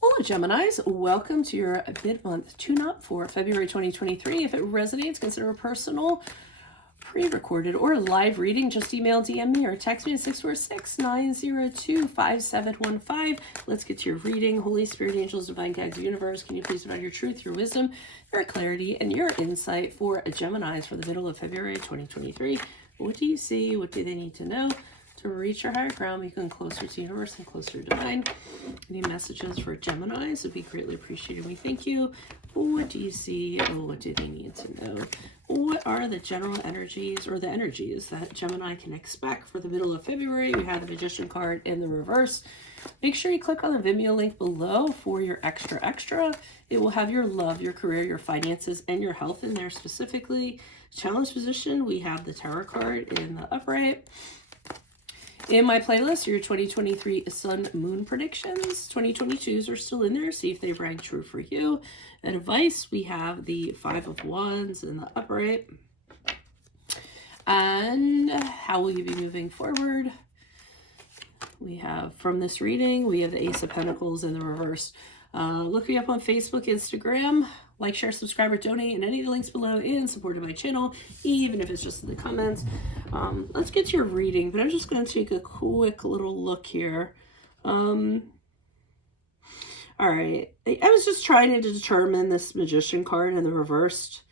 Hello, Geminis. Welcome to your mid-month tune-up for February 2023. If it resonates, consider a personal, pre-recorded, or live reading. Just email, DM me, or text me at 646-902-5715. Let's get to your reading. Holy Spirit, angels, divine guides, universe, can you please provide your truth, your wisdom, your clarity, and your insight for Geminis for the middle of February 2023? What do you see? What do they need to know to reach your higher ground, become closer to universe and closer to divine? Any messages for Geminis would be greatly appreciated. We thank you. What do you see? Oh, what do they need to know? What are the general energies or the energies that Gemini can expect for the middle of February? We have the Magician card in the reverse. Make sure you click on the Venmo link below for your extra. It will have your love, your career, your finances, and your health in there specifically. Challenge position, we have the Tower card in the upright. In my playlist, your 2023 Sun Moon predictions. 2022s are still in there. See if they rang true for you. Advice, we have the Five of Wands in the upright. And how will you be moving forward? We have, from this reading, we have the Ace of Pentacles in the reverse. Look me up on Facebook, Instagram. Like, share, subscribe, or donate in any of the links below in support of my channel, even if it's just in the comments. Let's get to your reading, but I'm just going to take a quick little look here. All right. I was just trying to determine this Magician card in the reversed.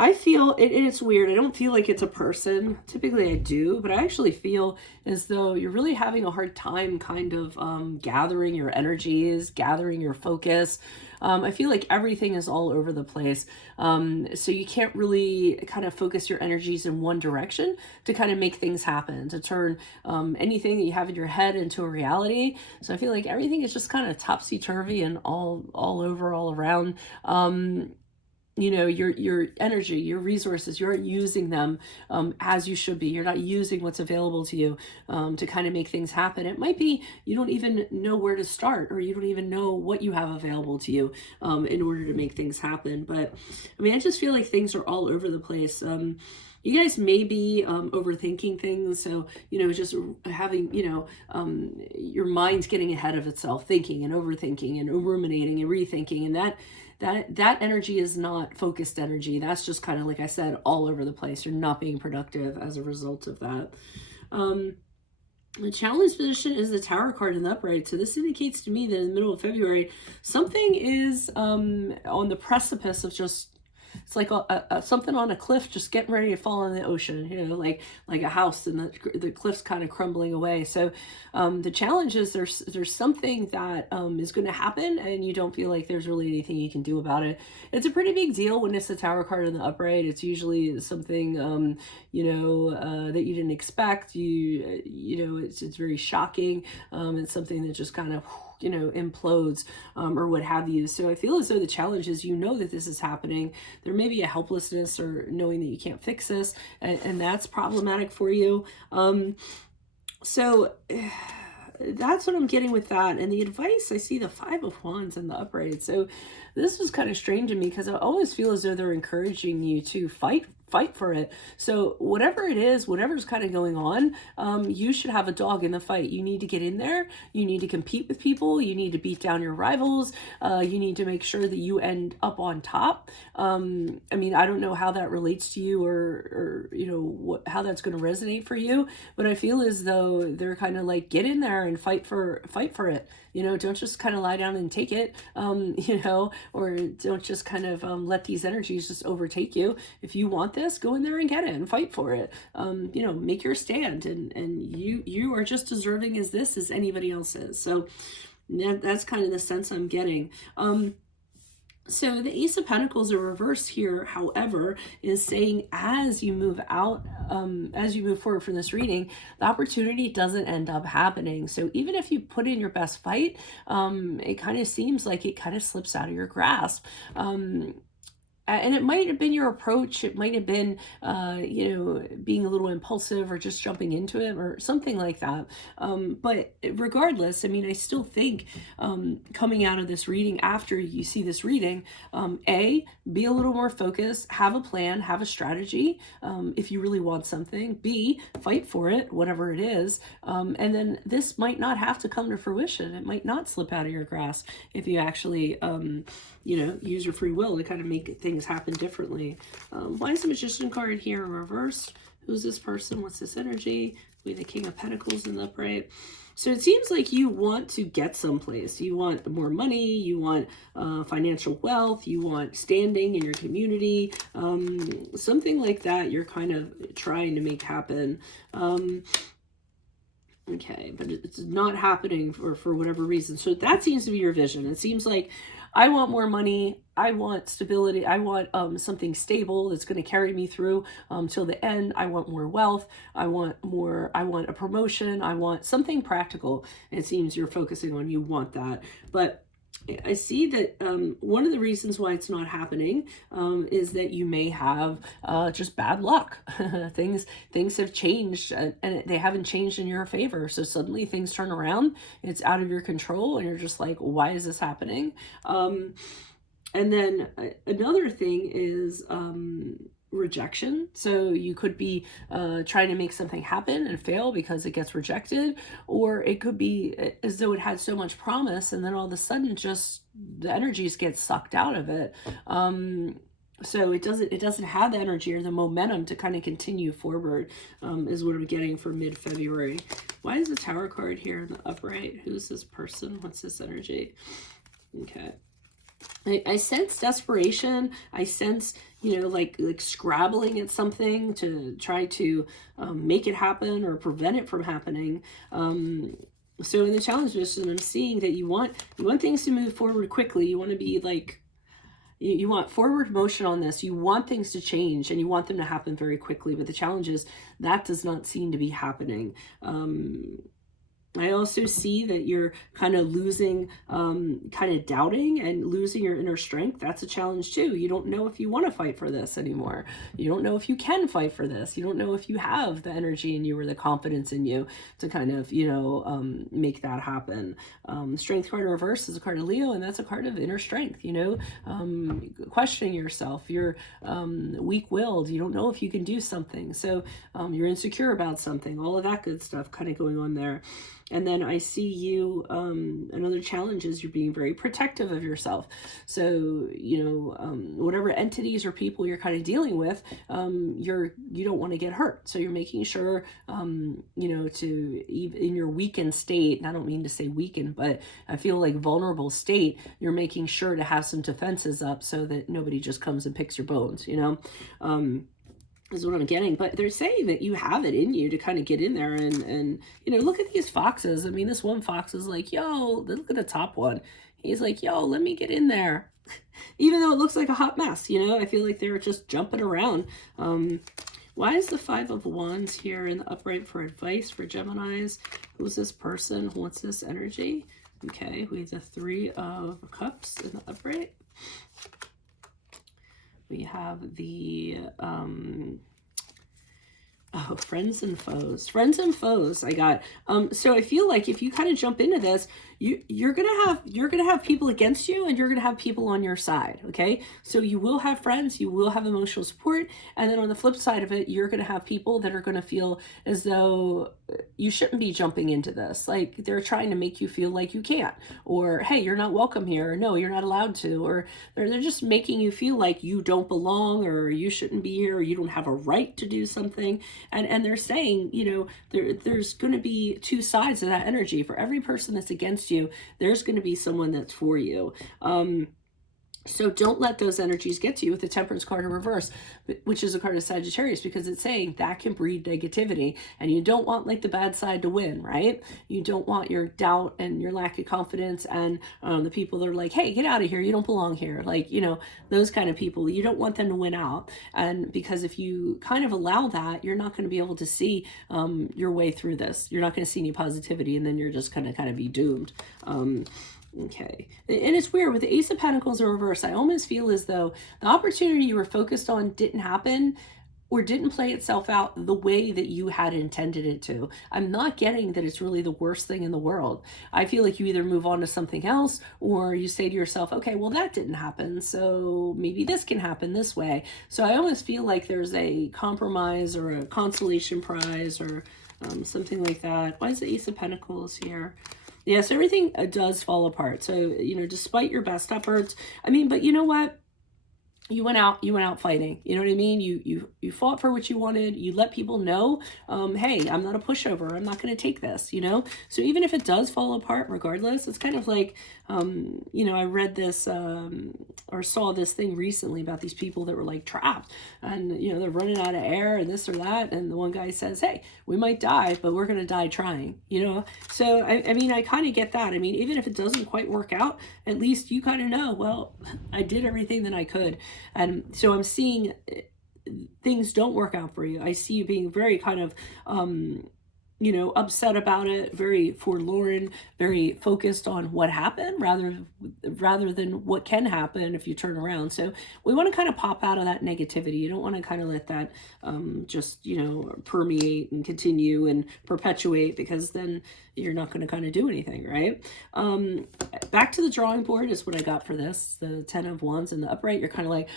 I feel, it's weird, I don't feel like it's a person. Typically I do, but I actually feel as though you're really having a hard time kind of gathering your energies, gathering your focus. I feel like everything is all over the place. So you can't really kind of focus your energies in one direction to kind of make things happen, to turn anything that you have in your head into a reality. So I feel like everything is just kind of topsy-turvy and all over, all around. You know, your energy, your resources, you're using them as you should be. You're not using what's available to you to kind of make things happen. It might be you don't even know where to start, or you don't even know what you have available to you in order to make things happen. But I mean, I just feel like things are all over the place. You guys may be overthinking things. So, you know, just having, you know, your mind's getting ahead of itself, thinking and overthinking and ruminating and rethinking. And that energy is not focused energy. That's just kind of, like I said, all over the place. You're not being productive as a result of that. The challenge position is the Tower card in the upright. So this indicates to me that in the middle of February, something is on the precipice of just, it's like something on a cliff just getting ready to fall in the ocean, you know, like a house, and the cliff's kind of crumbling away. So the challenge is there's something that is going to happen, and you don't feel like there's really anything you can do about it. It's a pretty big deal when it's the Tower card in the upright. It's usually something you know, that you didn't expect. You know, it's very shocking. It's something that just kind of, you know, implodes or what have you. So I feel as though the challenge is, you know, that this is happening. There may be a helplessness or knowing that you can't fix this, and that's problematic for you. So that's what I'm getting with that. And the advice, I see the Five of Wands in the upright. So this was kind of strange to me, because I always feel as though they're encouraging you to fight for it. So whatever it is, whatever's kind of going on, you should have a dog in the fight. You need to get in there. You need to compete with people. You need to beat down your rivals. You need to make sure that you end up on top. I mean, I don't know how that relates to you, or you know, how that's going to resonate for you, but I feel as though they're kind of like, get in there and fight for it. You know, don't just kind of lie down and take it, you know, or don't just kind of let these energies just overtake you. If you want this, go in there and get it and fight for it. You know, make your stand, and you are just deserving as this as anybody else is. So that's kind of the sense I'm getting. So the Ace of Pentacles are reversed here, however, is saying as you move out, as you move forward from this reading, the opportunity doesn't end up happening. So even if you put in your best fight, it kind of seems like it kind of slips out of your grasp. and it might have been your approach. It might have been, being a little impulsive or just jumping into it or something like that. But regardless, I mean, I still think coming out of this reading, after you see this reading, be a little more focused, have a plan, have a strategy if you really want something. B, fight for it, whatever it is. And then this might not have to come to fruition. It might not slip out of your grasp if you actually, use your free will to kind of make things happen differently. Why is the Magician card here in reverse? Who's this person? What's this energy? We have the King of Pentacles in the upright. So it seems like you want to get someplace. You want more money. You want financial wealth. You want standing in your community. Something like that you're kind of trying to make happen. Okay, but it's not happening for whatever reason. So that seems to be your vision. It seems like I want more money. I want stability. I want something stable that's going to carry me through till the end. I want more wealth. I want a promotion. I want something practical. It seems you're focusing on, you want that. But I see that one of the reasons why it's not happening is that you may have just bad luck. Things have changed and they haven't changed in your favor. So suddenly things turn around, it's out of your control, and you're just like, why is this happening? And then another thing is rejection. So you could be trying to make something happen and fail because it gets rejected, or it could be as though it had so much promise and then all of a sudden just the energies get sucked out of it. So it doesn't have the energy or the momentum to kind of continue forward, is what I'm getting for mid-February. Why is the Tower card here in the upright? Who's this person? What's this energy? Okay. I sense desperation. I sense, like scrabbling at something to try to make it happen or prevent it from happening. So in the challenge mission, I'm seeing that you want things to move forward quickly. You want to be like, you want forward motion on this. You want things to change and you want them to happen very quickly. But the challenge is that does not seem to be happening. I also see that you're kind of losing, kind of doubting and losing your inner strength. That's a challenge too. You don't know if you want to fight for this anymore. You don't know if you can fight for this. You don't know if you have the energy in you or the confidence in you to kind of, make that happen. Strength card in reverse is a card of Leo, and that's a card of inner strength, questioning yourself. You're weak-willed. You don't know if you can do something. So you're insecure about something. All of that good stuff kind of going on there. And then I see you, another challenge is you're being very protective of yourself. So, whatever entities or people you're kind of dealing with, you don't want to get hurt. So you're making sure, in your weakened state, and I don't mean to say weakened, but I feel like vulnerable state, you're making sure to have some defenses up so that nobody just comes and picks your bones, is what I'm getting. But they're saying that you have it in you to kind of get in there and look at these foxes. I mean, this one fox is like, yo, look at the top one. He's like, yo, let me get in there. Even though it looks like a hot mess, I feel like they're just jumping around. Why is the Five of Wands here in the upright for advice for Geminis? Who's this person? What's this energy? Okay, we have the Three of Cups in the upright. We have the, friends and foes. Friends and foes I got. So I feel like if you kind of jump into this, you're gonna have people against you and you're gonna have people on your side. Okay, so you will have friends, you will have emotional support, and then on the flip side of it, you're gonna have people that are gonna feel as though you shouldn't be jumping into this. Like they're trying to make you feel like you can't, or hey, you're not welcome here, or no, you're not allowed to, or they're just making you feel like you don't belong, or you shouldn't be here, or you don't have a right to do something. And they're saying, there's going to be two sides of that energy. For every person that's against you, there's going to be someone that's for you. So don't let those energies get to you with the Temperance card in reverse, which is a card of Sagittarius, because it's saying that can breed negativity, and you don't want like the bad side to win, right? You don't want your doubt and your lack of confidence and the people that are like, hey, get out of here, you don't belong here. Like, those kind of people, you don't want them to win out. And because if you kind of allow that, you're not going to be able to see your way through this. You're not going to see any positivity, and then you're just going to kind of be doomed. Okay. And it's weird with the Ace of Pentacles in reverse. I almost feel as though the opportunity you were focused on didn't happen or didn't play itself out the way that you had intended it to. I'm not getting that it's really the worst thing in the world. I feel like you either move on to something else or you say to yourself, okay, well, that didn't happen. So maybe this can happen this way. So I almost feel like there's a compromise or a consolation prize or something like that. Why is the Ace of Pentacles here? Yes, everything does fall apart. So, despite your best efforts, I mean, but you know what? You went out fighting. You know what I mean? You fought for what you wanted. You let people know, hey, I'm not a pushover. I'm not going to take this, So even if it does fall apart, regardless, it's kind of like, I read this or saw this thing recently about these people that were like trapped and, they're running out of air and this or that. And the one guy says, hey, we might die, but we're going to die trying, So, I mean, I kind of get that. I mean, even if it doesn't quite work out, at least you kind of know, well, I did everything that I could. And so I'm seeing things don't work out for you. I see you being very kind of, upset about it, very forlorn, very focused on what happened rather than what can happen if you turn around. So we want to kind of pop out of that negativity. You don't want to kind of let that just, permeate and continue and perpetuate, because then you're not going to kind of do anything, right? Back to the drawing board is what I got for this, the 10 of Wands in the upright. You're kind of like,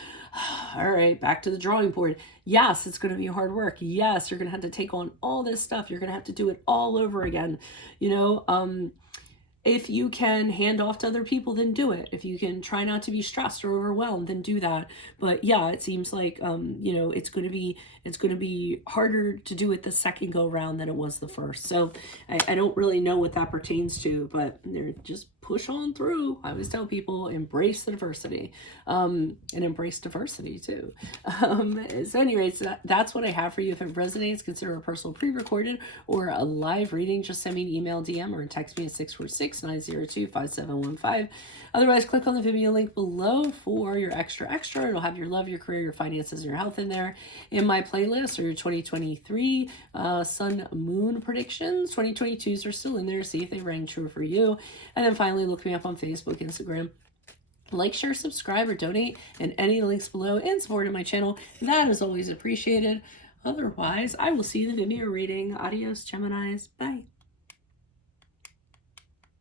all right, back to the drawing board. Yes, it's going to be hard work. Yes, you're going to have to take on all this stuff. You're going to have to do it all over again. If you can hand off to other people, then do it. If you can try not to be stressed or overwhelmed, then do that. But yeah, it seems like, it's going to be harder to do it the second go round than it was the first. So I don't really know what that pertains to, but they're just push on through. I always tell people, embrace the diversity, and embrace diversity too. So anyways, that's what I have for you. If it resonates, consider a personal pre-recorded or a live reading. Just send me an email, DM, or text me at 646-902-5715. Otherwise, click on the Vimeo link below for your extra. It'll have your love, your career, your finances, and your health in there. In my playlist are your 2023 sun moon predictions. 2022s are still in there. See if they rang true for you. And then finally, look me up on Facebook, Instagram. Like, share, subscribe, or donate in any links below and support my channel. That is always appreciated. Otherwise, I will see you in the Vimeo reading. Adios, Geminis. Bye.